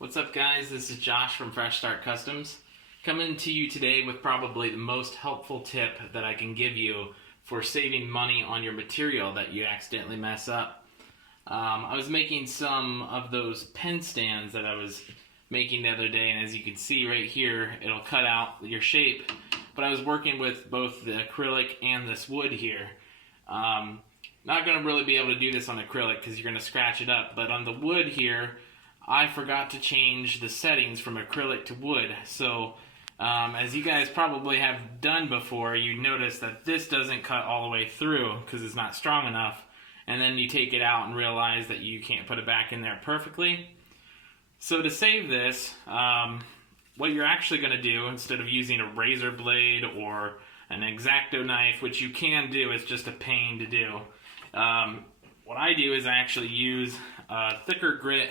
What's up, guys? This is Josh from Fresh Start Customs, coming to you today with probably the most helpful tip that I can give you for saving money on your material that you accidentally mess up. I was making some of those pen stands that I was making the other day, and as you can see right here, it'll cut out your shape, but I was working with both the acrylic and this wood here. Not going to really be able to do this on acrylic because you're going to scratch it up, but on the wood here, I forgot to change the settings from acrylic to wood. So as you guys probably have done before, you notice that this doesn't cut all the way through because it's not strong enough, and then you take it out and realize that you can't put it back in there perfectly. So to save this, what you're actually going to do, instead of using a razor blade or an X-Acto knife, which you can do, it's just a pain to do. What I do is I actually use a thicker grit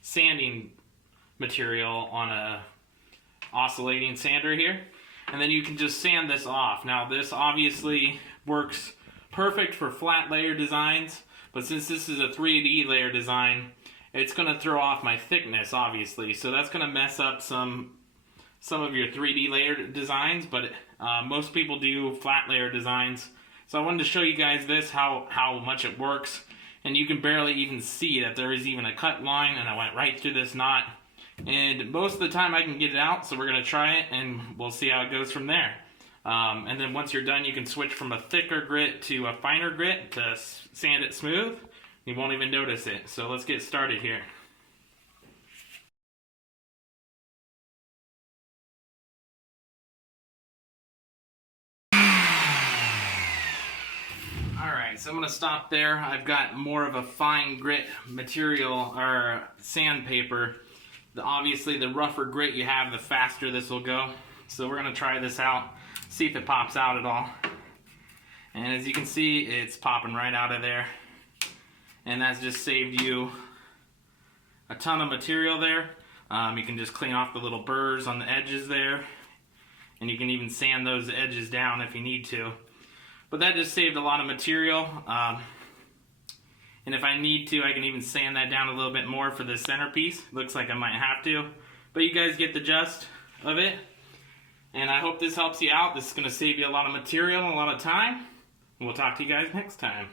sanding material on a oscillating sander here, and then you can just sand this off. Now this obviously works perfect for flat layer designs, but since this is a 3D layer design, it's going to throw off my thickness, obviously, so that's going to mess up some of your 3D layer designs, but most people do flat layer designs. So I wanted to show you guys this, how much it works. And you can barely even see that there is even a cut line, and I went right through this knot. And most of the time I can get it out, so we're going to try it, and we'll see how it goes from there. And then once you're done, you can switch from a thicker grit to a finer grit to sand it smooth. You won't even notice it. So let's get started here. Alright, so I'm going to stop there. I've got more of a fine grit material, or sandpaper. Obviously, the rougher grit you have, the faster this will go. So we're going to try this out, see if it pops out at all. And as you can see, it's popping right out of there. And that's just saved you a ton of material there. You can just clean off the little burrs on the edges there. And you can even sand those edges down if you need to. But that just saved a lot of material, and if I need to, I can even sand that down a little bit more for this centerpiece. Looks like I might have to, but you guys get the gist of it, and I hope this helps you out. This is going to save you a lot of material and a lot of time, and we'll talk to you guys next time.